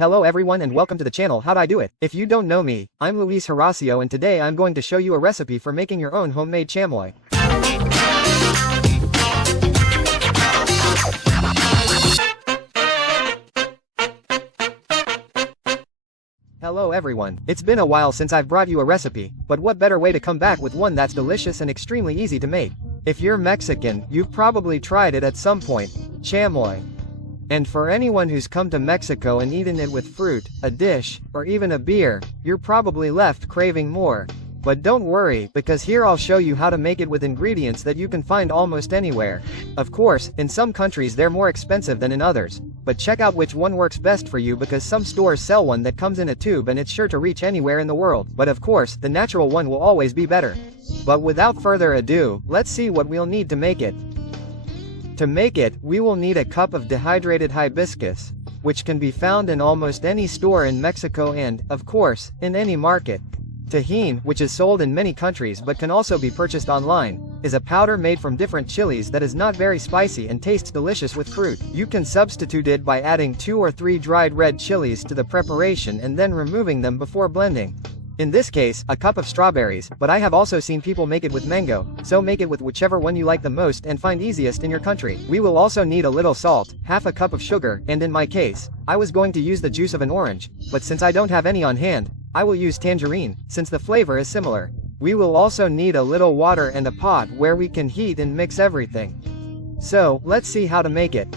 Hello everyone and welcome to the channel How'd I Do It. If you don't know me, I'm Luis Horacio and today I'm going to show you a recipe for making your own homemade chamoy. Hello everyone, it's been a while since I've brought you a recipe, but what better way to come back with one that's delicious and extremely easy to make. If you're Mexican, you've probably tried it at some point, chamoy. And for anyone who's come to Mexico and eaten it with fruit, a dish, or even a beer, you're probably left craving more. But don't worry, because here I'll show you how to make it with ingredients that you can find almost anywhere. Of course, in some countries they're more expensive than in others. But check out which one works best for you because some stores sell one that comes in a tube and it's sure to reach anywhere in the world. But of course, the natural one will always be better. But without further ado, let's see what we'll need to make it. To make it, we will need a cup of dehydrated hibiscus, which can be found in almost any store in Mexico and, of course, in any market. Tajin, which is sold in many countries but can also be purchased online, is a powder made from different chilies that is not very spicy and tastes delicious with fruit. You can substitute it by adding 2 or 3 dried red chilies to the preparation and then removing them before blending. In this case, a cup of strawberries, but I have also seen people make it with mango, so make it with whichever one you like the most and find easiest in your country. We will also need a little salt, half a cup of sugar, and in my case, I was going to use the juice of an orange, but since I don't have any on hand, I will use tangerine, since the flavor is similar. We will also need a little water and a pot where we can heat and mix everything. So, let's see how to make it.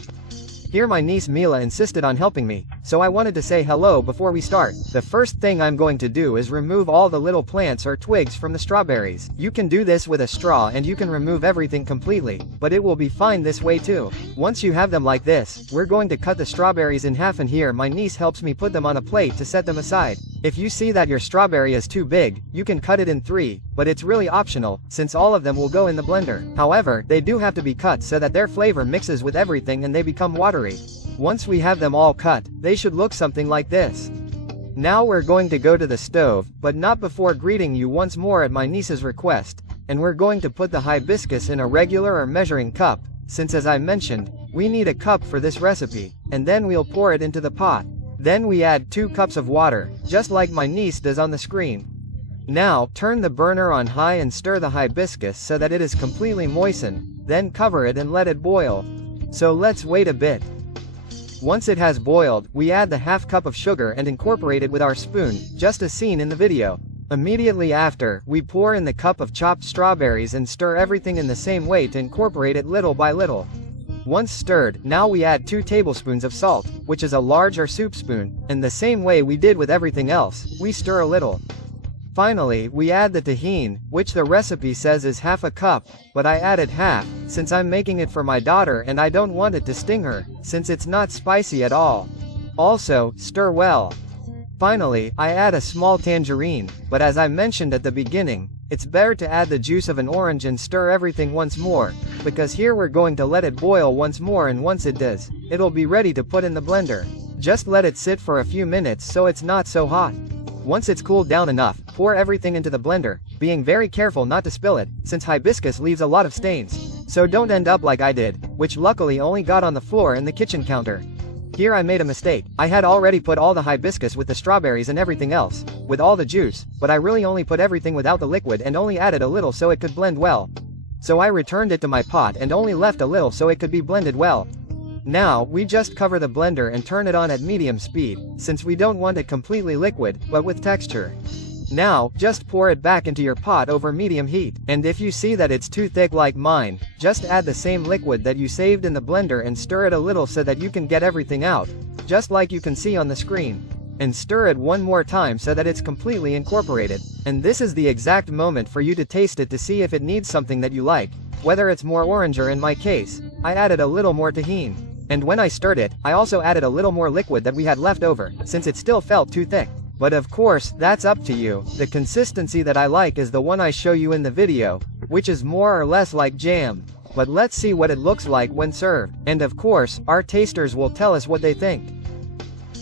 Here my niece Mila insisted on helping me, so I wanted to say hello before we start. The first thing I'm going to do is remove all the little plants or twigs from the strawberries. You can do this with a straw and you can remove everything completely, but it will be fine this way too. Once you have them like this, we're going to cut the strawberries in half and here my niece helps me put them on a plate to set them aside. If you see that your strawberry is too big, you can cut it in 3, but it's really optional, since all of them will go in the blender. However, they do have to be cut so that their flavor mixes with everything and they become watery. Once we have them all cut, they should look something like this. Now we're going to go to the stove, but not before greeting you once more at my niece's request, and we're going to put the hibiscus in a regular or measuring cup, since as I mentioned, we need a cup for this recipe, and then we'll pour it into the pot. Then we add 2 cups of water, just like my niece does on the screen. Now, turn the burner on high and stir the hibiscus so that it is completely moistened, then cover it and let it boil. So let's wait a bit. Once it has boiled, we add the half cup of sugar and incorporate it with our spoon, just as seen in the video. Immediately after, we pour in the cup of chopped strawberries and stir everything in the same way to incorporate it little by little. Once stirred, now we add 2 tablespoons of salt, which is a large or soup spoon, and the same way we did with everything else, we stir a little. Finally, we add the tajin, which the recipe says is half a cup, but I added half, since I'm making it for my daughter and I don't want it to sting her, since it's not spicy at all. Also, stir well. Finally, I add a small tangerine, but as I mentioned at the beginning, it's better to add the juice of an orange and stir everything once more, because here we're going to let it boil once more and once it does, it'll be ready to put in the blender. Just let it sit for a few minutes so it's not so hot. Once it's cooled down enough, pour everything into the blender, being very careful not to spill it, since hibiscus leaves a lot of stains. So don't end up like I did, which luckily only got on the floor and the kitchen counter. Here I made a mistake. I had already put all the hibiscus with the strawberries and everything else, with all the juice, but I really only put everything without the liquid and only added a little so it could blend well. So I returned it to my pot and only left a little so it could be blended well. Now, we just cover the blender and turn it on at medium speed, since we don't want it completely liquid, but with texture. Now, just pour it back into your pot over medium heat, and if you see that it's too thick like mine, just add the same liquid that you saved in the blender and stir it a little so that you can get everything out, just like you can see on the screen. And stir it one more time so that it's completely incorporated. And this is the exact moment for you to taste it to see if it needs something that you like, whether it's more orange or in my case, I added a little more tajin. And when I stirred it, I also added a little more liquid that we had left over, since it still felt too thick. But of course, that's up to you. The consistency that I like is the one I show you in the video, which is more or less like jam. But let's see what it looks like when served. And of course, our tasters will tell us what they think.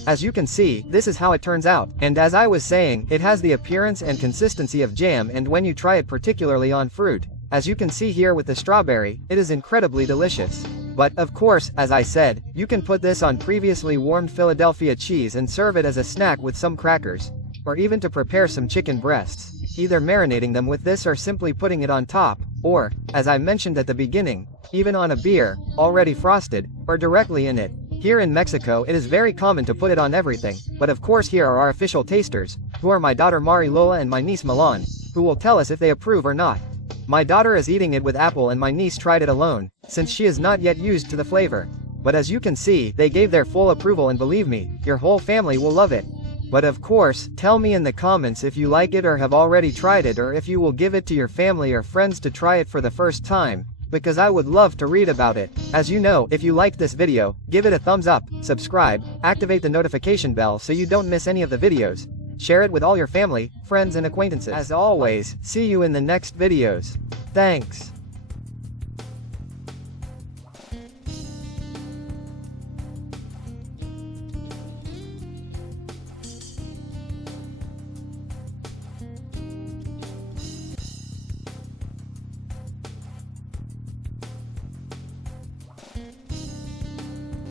As you can see, this is how it turns out. And as I was saying, it has the appearance and consistency of jam, and when you try it particularly on fruit, as you can see here with the strawberry, it is incredibly delicious. But, of course, as I said, you can put this on previously warmed Philadelphia cheese and serve it as a snack with some crackers. Or even to prepare some chicken breasts, either marinating them with this or simply putting it on top, or, as I mentioned at the beginning, even on a beer, already frosted, or directly in it. Here in Mexico it is very common to put it on everything, but of course here are our official tasters, who are my daughter Mari Lola and my niece Milan, who will tell us if they approve or not. My daughter is eating it with apple and my niece tried it alone, since she is not yet used to the flavor. But as you can see, they gave their full approval and believe me, your whole family will love it. But of course, tell me in the comments if you like it or have already tried it or if you will give it to your family or friends to try it for the first time, because I would love to read about it. As you know, if you liked this video, give it a thumbs up, subscribe, activate the notification bell so you don't miss any of the videos. Share it with all your family, friends and acquaintances. As always, see you in the next videos. Thanks.